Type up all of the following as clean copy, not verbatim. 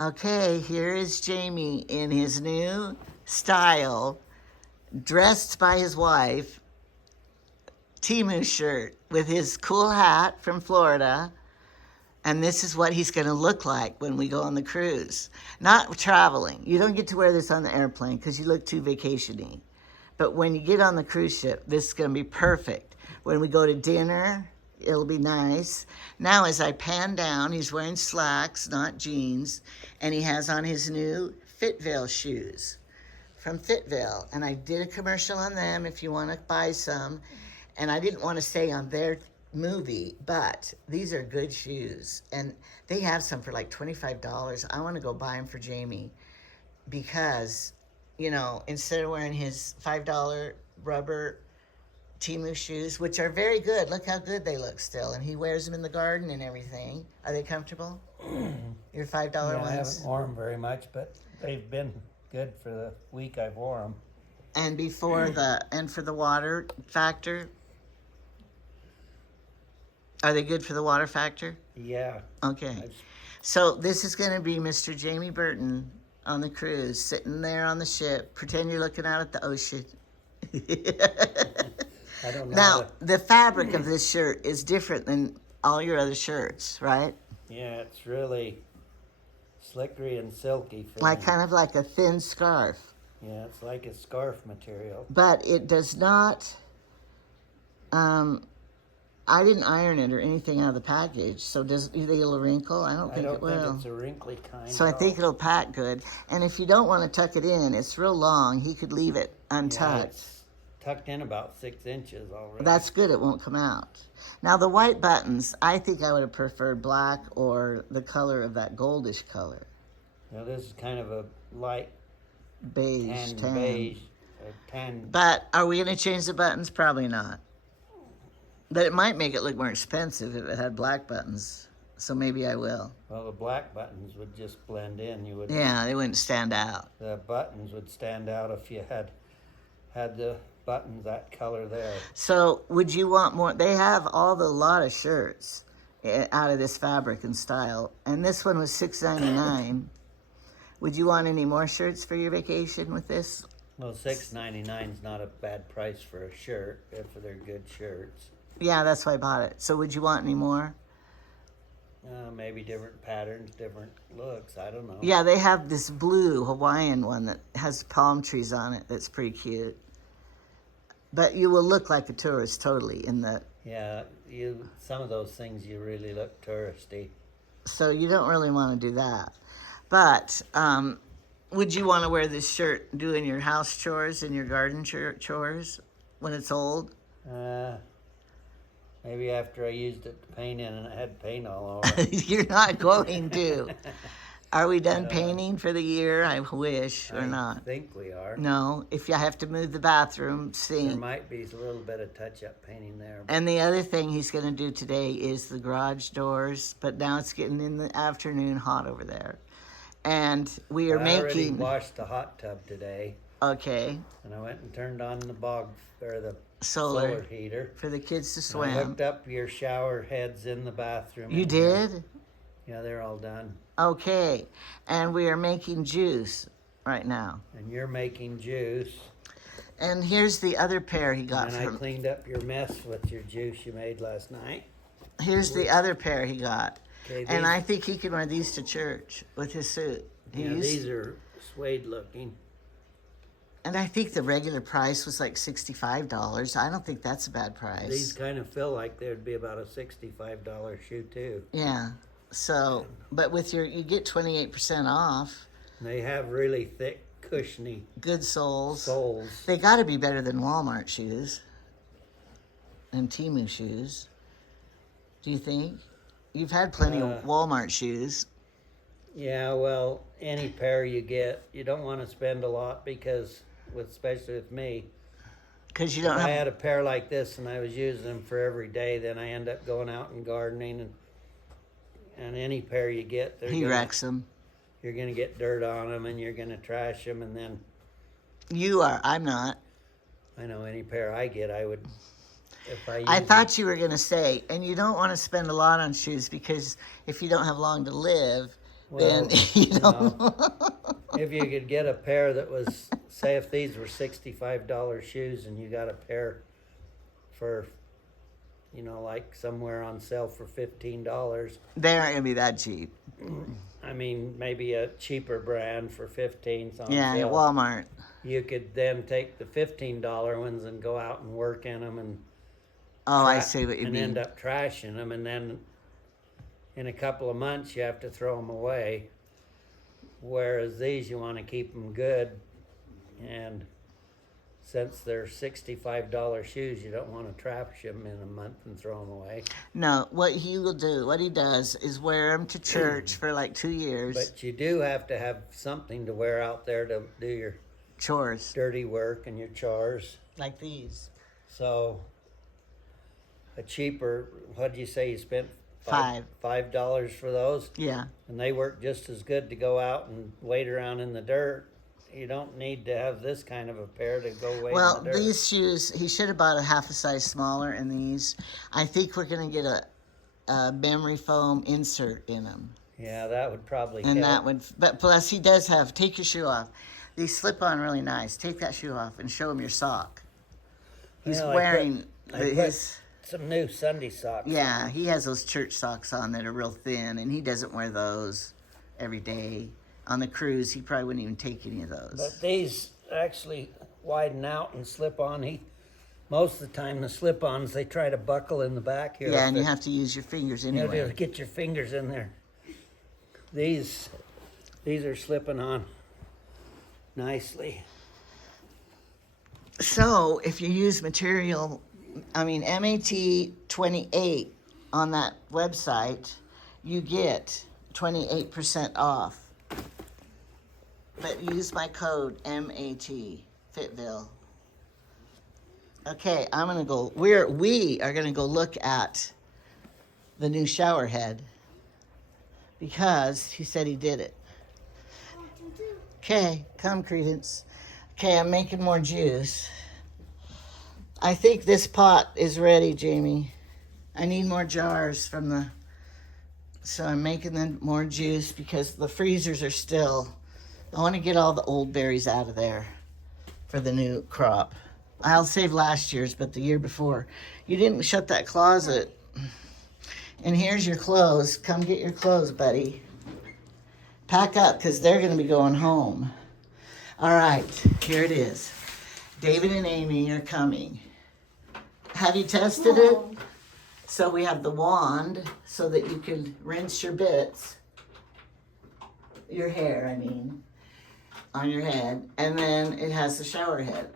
Okay, here is Jamie in his new style, dressed by his wife, Temu shirt with his cool hat from Florida. And this is what he's going to look like when we go on the cruise. Not traveling. You don't get to wear this on the airplane because you look too vacation-y. But when you get on the cruise ship, this is going to be perfect. When we go to dinner, it'll be nice. Now, as I pan down, he's wearing slacks, not jeans, and he has on his new Fitville shoes from Fitville. And I did a commercial on them if you want to buy some. And I didn't want to say on their movie, but these are good shoes. And they have some for like $25. I want to go buy them for Jamie because, you know, instead of wearing his $5 rubber Temu shoes, which are very good. Look how good they look still. And he wears them in the garden and everything. Are they comfortable? Your $5 Yeah, ones? I haven't worn them very much, but they've been good for the week I've worn them. And before for the water factor? Are they good for the water factor? Yeah. Okay. So this is going to be Mr. Jamie Burton on the cruise, sitting there on the ship. Pretend you're looking out at the ocean. I don't know. Now, the fabric of this shirt is different than all your other shirts, right? Yeah, it's really slickery and silky. Kind of like a thin scarf. Yeah, it's like a scarf material. But it does not... I didn't iron it or anything out of the package, so do you think it'll wrinkle? I don't think it will. I don't think it's a wrinkly kind. So I think it'll pack good. And if you don't want to tuck it in, it's real long. He could leave it untucked. Yeah, it's tucked in about 6 inches already. That's good. It won't come out. Now the white buttons, I think I would have preferred black or the color of that goldish color. Now this is kind of a light Beige, tan. beige, tan. But are we going to change the buttons? Probably not. But it might make it look more expensive if it had black buttons. So maybe I will. Well, the black buttons would just blend in. You would. Yeah, they wouldn't stand out. The buttons would stand out if you had the buttons that color there. So would you want more? They have a lot of shirts out of this fabric and style. And this one was $6.99. Would you want any more shirts for your vacation with this? Well, $6.99 is not a bad price for a shirt if they're good shirts. Yeah, that's why I bought it. So would you want any more? Maybe different patterns, different looks. I don't know. Yeah, they have this blue Hawaiian one that has palm trees on it. That's pretty cute. But you will look like a tourist totally in the... Yeah, some of those things you really look touristy. So you don't really want to do that. But would you want to wear this shirt doing your house chores and your garden chores when it's old? Maybe after I used it to paint in and it had paint all over. You're not going to. Are we done painting for the year? I wish, or not. I think we are. No, if you have to move the bathroom sink. There might be a little bit of touch-up painting there. And the other thing he's going to do today is the garage doors, but now it's getting in the afternoon hot over there. And we are I making... already washed the hot tub today. Okay. And I went and turned on the solar heater for the kids to and swim. I hooked up your shower heads in the bathroom. You did? Yeah, they're all done. Okay. And we are making juice right now. And you're making juice. And here's the other pair he got And I cleaned up your mess with your juice you made last night. Here's the other pair he got. Okay, and I think he can wear these to church with his suit. These are suede looking. And I think the regular price was like $65. I don't think that's a bad price. These kind of feel like they'd be about a $65 shoe too. Yeah. So, but with you get 28% off. They have really thick, cushiony, good soles. Soles. They got to be better than Walmart shoes and Temu shoes. Do you think? You've had plenty of Walmart shoes. Yeah, well, any pair you get, you don't want to spend a lot because, especially with me, because you don't if have... I had a pair like this and I was using them for every day, then I end up going out and gardening, and any pair you get, he wrecks them. You're going to get dirt on them and you're going to trash them, and then... You are. I'm not. I know any pair I get, I would... I thought you were going to say, and you don't want to spend a lot on shoes because if you don't have long to live, then, you know. If you could get a pair that was, say if these were $65 shoes and you got a pair for, you know, like somewhere on sale for $15. They aren't gonna be that cheap. I mean, maybe a cheaper brand for 15 on Yeah, at sale. Walmart. You could then take the $15 ones and go out and work in them and Oh, I see what you and mean. end up trashing them, and then in a couple of months you have to throw them away. Whereas these, you want to keep them good, and since they're $65 shoes, you don't want to trash them in a month and throw them away. No, what he will do, what he does is wear them to church for like 2 years. But you do have to have something to wear out there to do your Chores. dirty work and your chores. Like these. So a cheaper, what did you say you spent? $5. $5 for those? Yeah. And they work just as good to go out and wade around in the dirt. You don't need to have this kind of a pair to go wade Well, in the dirt. these shoes, he should have bought a half a size smaller in these. I think we're going to get a memory foam insert in them. Yeah, that would probably And help. that would, but plus he does have, take your shoe off. These slip on really nice. Take that shoe off and show him your sock. He's Well, wearing I put his, some new Sunday socks. yeah, he has those church socks on that are real thin, and he doesn't wear those every day. On the cruise, he probably wouldn't even take any of those. But these actually widen out and slip on. Most of the time, the slip-ons, they try to buckle in the back here. Yeah, and you have to use your fingers You have to anyway. get your fingers in there. These are slipping on nicely. So if you use material, I mean MAT 28 on that website, you get 28% off. But use my code MAT Fitville. Okay, I'm gonna go. We are gonna go look at the new shower head because he said he did it. Okay, come Credence. Okay, I'm making more juice. I think this pot is ready, Jamie. I need more jars from the. So I'm making them more juice because the freezers are still. I want to get all the old berries out of there for the new crop. I'll save last year's, but the year before. You didn't shut that closet. And here's your clothes. Come get your clothes, buddy. Pack up, because they're going to be going home. All right, here it is. David and Amy are coming. Have you tested it? So we have the wand so that you can rinse your bits. Your hair, I mean. On your head, and then it has the shower head.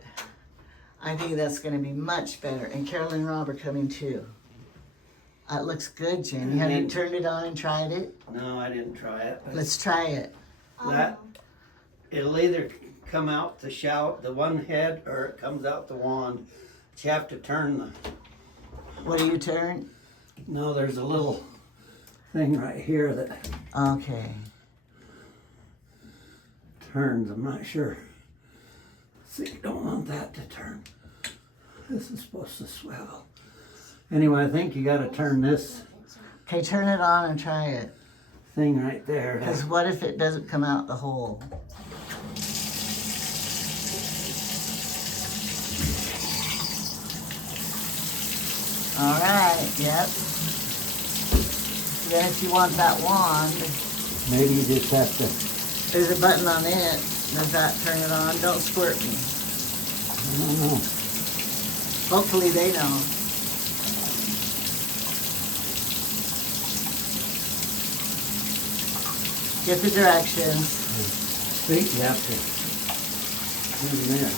I think that's going to be much better. And Carolyn and Rob are coming too. It looks good, Jamie. Have you turned it on and tried it? No, I didn't try it. But Let's try it. that it'll either come out the the one head, or it comes out the wand. But you have to turn the. What do you turn? No, there's a little thing right here that Okay. turns. I'm not sure. See, you don't want that to turn. This is supposed to swivel. Anyway, I think you got to turn this Okay, turn it on and try it. thing right there. Because what if it doesn't come out the hole? All right, yep. Then if you want that wand, Maybe you just have to. there's a button on it. Does that turn it on? Don't squirt me. I don't know. Hopefully they know. Get the directions. Feet, you have to. Turn there.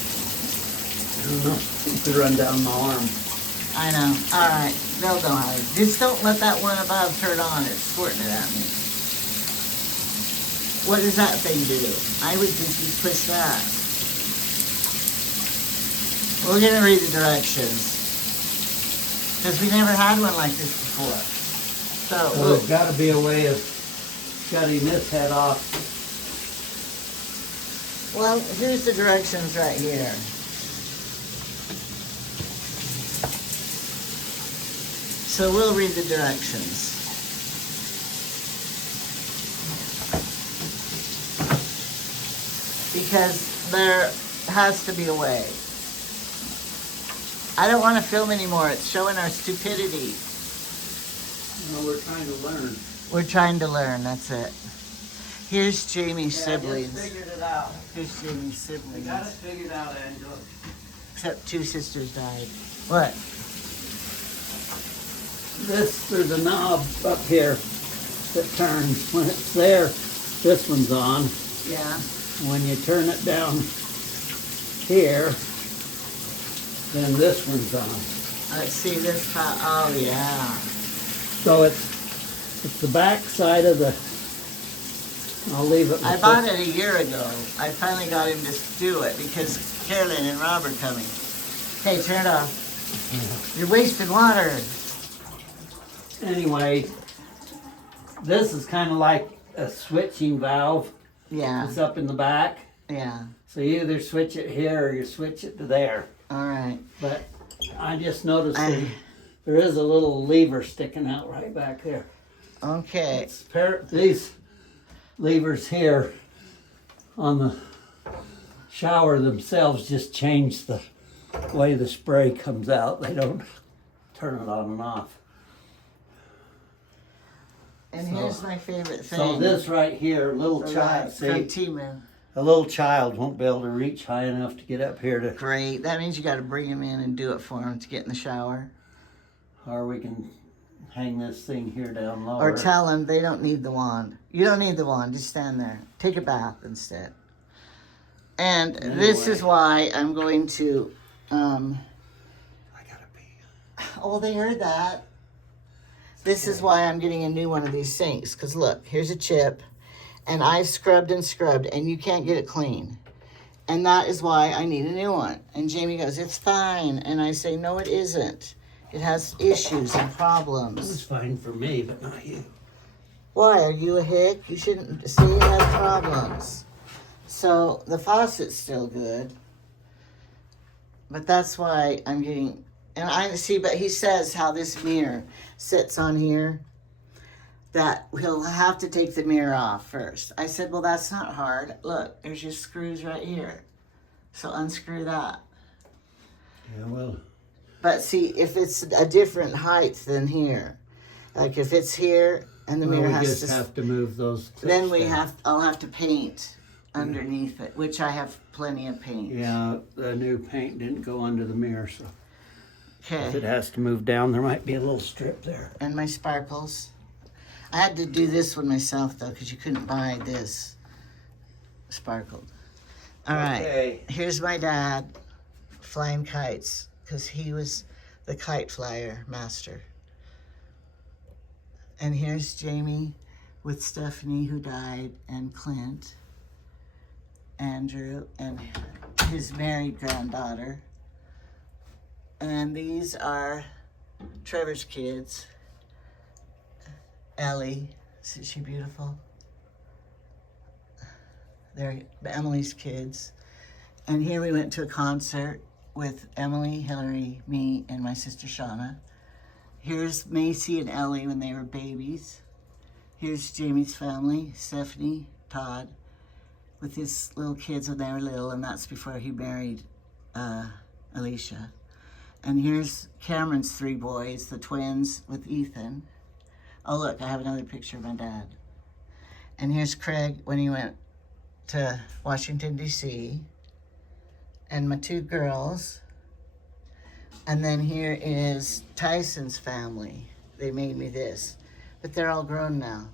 I don't know. It could run down my arm. I know. All right. They'll know how to. Just don't let that one above turn on. It's squirting it at me. What does that thing do? I would think you push that. We're going to read the directions. Because we never had one like this before. So, So there's got to be a way of shutting this head off. well, here's the directions right here. So we'll read the directions. Because there has to be a way. I don't want to film anymore. It's showing our stupidity. No, we're trying to learn. We're trying to learn, that's it. Here's Jamie's siblings. I just figured it out. Here's Jamie's We siblings. got it figured out, Angela. Except 2 sisters died. What? There's a knob up here that turns. When it's there, this one's on. Yeah. When you turn it down here, then this one's on. Let's see this. Oh, yeah. So it's the back side of the. I'll leave it. I bought it a year ago. I finally got him to do it because Carolyn and Rob are coming. Hey, turn it off. You're wasting water. Anyway, this is kind of like a switching valve. Yeah. It's up in the back. Yeah. So you either switch it here or you switch it to there. All right. But I just noticed there is a little lever sticking out right back there. Okay. These levers here on the shower themselves just change the way the spray comes out. They don't turn it on and off. And here's my favorite thing. So this right here, little child, From see, Temu. a little child won't be able to reach high enough to get up here to, Great. That means you got to bring him in and do it for him to get in the shower. or we can hang this thing here down lower. Or tell him they don't need the wand. You don't need the wand. Just stand there. Take a bath instead. And this is why I'm going to. I gotta pee. Oh, they heard that. This is why I'm getting a new one of these sinks. Because look, here's a chip. And I've scrubbed and scrubbed. And you can't get it clean. And that is why I need a new one. And Jamie goes, it's fine. And I say, no, it isn't. It has issues and It problems. was fine for me, but not you. Why? Are you a hick? You shouldn't. See, it has problems. So the faucet's still good. But that's why I'm getting. And I see, but he says how this mirror sits on here, that he'll have to take the mirror off first. I said, well, that's not hard. Look, there's your screws right here. So unscrew that. Yeah, well. But see, if it's a different height than here, like if it's here and the mirror we has just to, have to move those clips then we down. I'll have to paint underneath it, which I have plenty of paint. Yeah, the new paint didn't go under the mirror, so if it Okay, has to move down, there might be a little strip there. and my sparkles. I had to do this one myself though, because you couldn't buy this sparkled. All right, Okay. here's my dad flying kites, because he was the kite flyer master. And here's Jamie with Stephanie, who died, and Clint, Andrew, and his married granddaughter. And these are Trevor's kids. Ellie, isn't she beautiful? They're Emily's kids. And here we went to a concert with Emily, Hillary, me, and my sister Shauna. Here's Macy and Ellie when they were babies. Here's Jamie's family, Stephanie, Todd, with his little kids when they were little, and that's before he married Alicia. And here's Cameron's 3 boys, the twins with Ethan. Oh, look, I have another picture of my dad. And here's Craig when he went to Washington, D.C., and my 2 girls. And then here is Tyson's family. They made me this, but they're all grown now.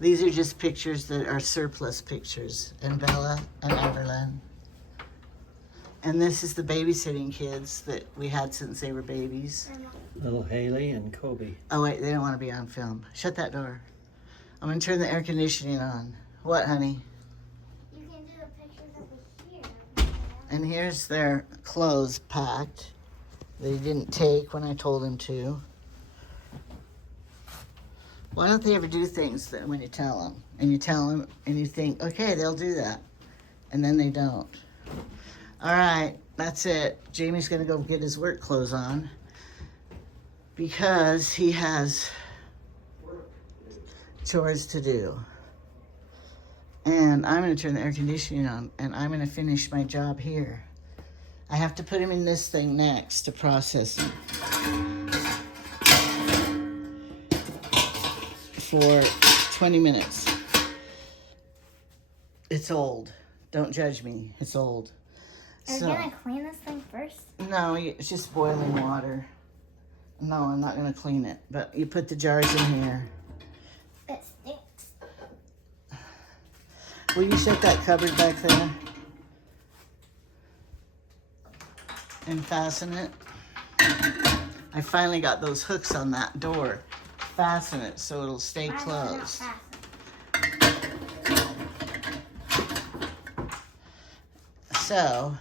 These are just pictures that are surplus pictures, and Bella and Everlyn. And this is the babysitting kids that we had since they were babies. Little Haley and Kobe. Oh wait, they don't want to be on film. Shut that door. I'm gonna turn the air conditioning on. What, honey? You can do the pictures over here. And here's their clothes packed. They didn't take when I told them to. Why don't they ever do things that when you tell them? And you tell them and you think, okay, they'll do that. And then they don't. All right, that's it. Jamie's gonna go get his work clothes on. because he has chores to do. And I'm going to turn the air conditioning on, and I'm going to finish my job here. I have to put him in this thing next to process him for 20 minutes. It's old. Don't judge me. It's old. Are you gonna clean this thing first? No, it's just boiling water. No, I'm not going to clean it. But you put the jars in here. It stinks. Will you shut that cupboard back there? And fasten it. I finally got those hooks on that door. Fasten it so it'll stay closed. So,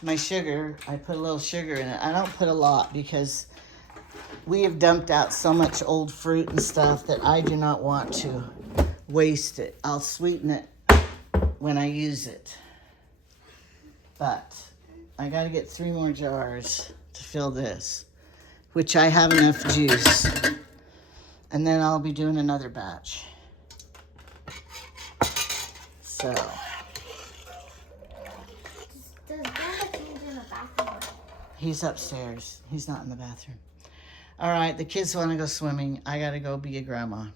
my sugar, I put a little sugar in it. I don't put a lot because we have dumped out so much old fruit and stuff that I do not want to waste it. I'll sweeten it when I use it. But I got to get 3 more jars to fill this, which I have enough juice. And then I'll be doing another batch. So. Does Grandpa change in the bathroom? He's upstairs. He's not in the bathroom. All right, the kids want to go swimming. I got to go be a grandma.